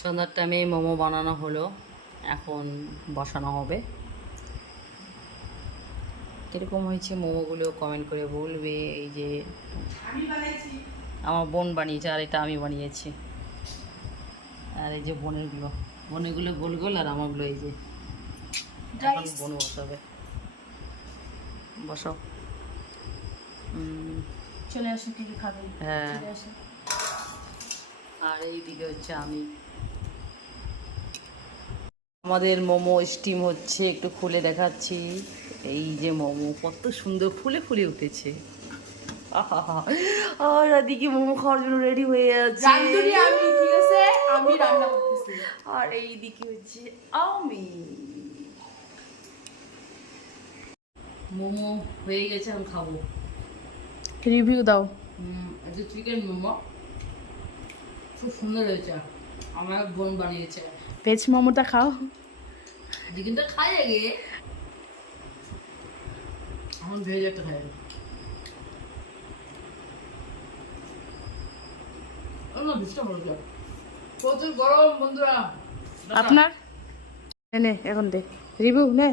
সন্ধ্যার টাইমে মোমো বানানো হলো, এখন বসানো হবে। কীরকম হয়েছে মোমোগুলো কমেন্ট করে বলবে। এই যে আমার বোন বানিয়েছে, আর এটা আমি বানিয়েছি। আর এই যে বোনেরগুলো গোল গোল, আর আমারগুলো এই যে এখন বোন বসাবে। বসাও। চলে আসো, কি খাবে? হ্যাঁ, চলে আসো। আর এইদিকে হচ্ছে আমি। আমাদের মোমো স্টিম হচ্ছে, একটু খুলে দেখাচ্ছি। এই যে মোমো কত সুন্দর ফুলে ফুলে উঠেছে। আর এদিকে মোমো খাওয়ার জন্য রেডি হয়ে আছে। রান্ধুনি আমি, ঠিক আছে? আমি রান্না করতেছি। আর এইদিকে হচ্ছে আমি। মোমো হয়ে গেছে, আমি খাবো। রিভিউ দাও। এটা চিকেন মোমো, খুব সুন্দর হয়েছে। আমার বোন বানিয়েছে। ভেজ মোমোটা খাও। চিকেনটা খাই আগে, এখন ভেজ একটা খাই। প্রচুর গরম বন্ধুরা। আপনার নে এখন দে রিভিউ নে।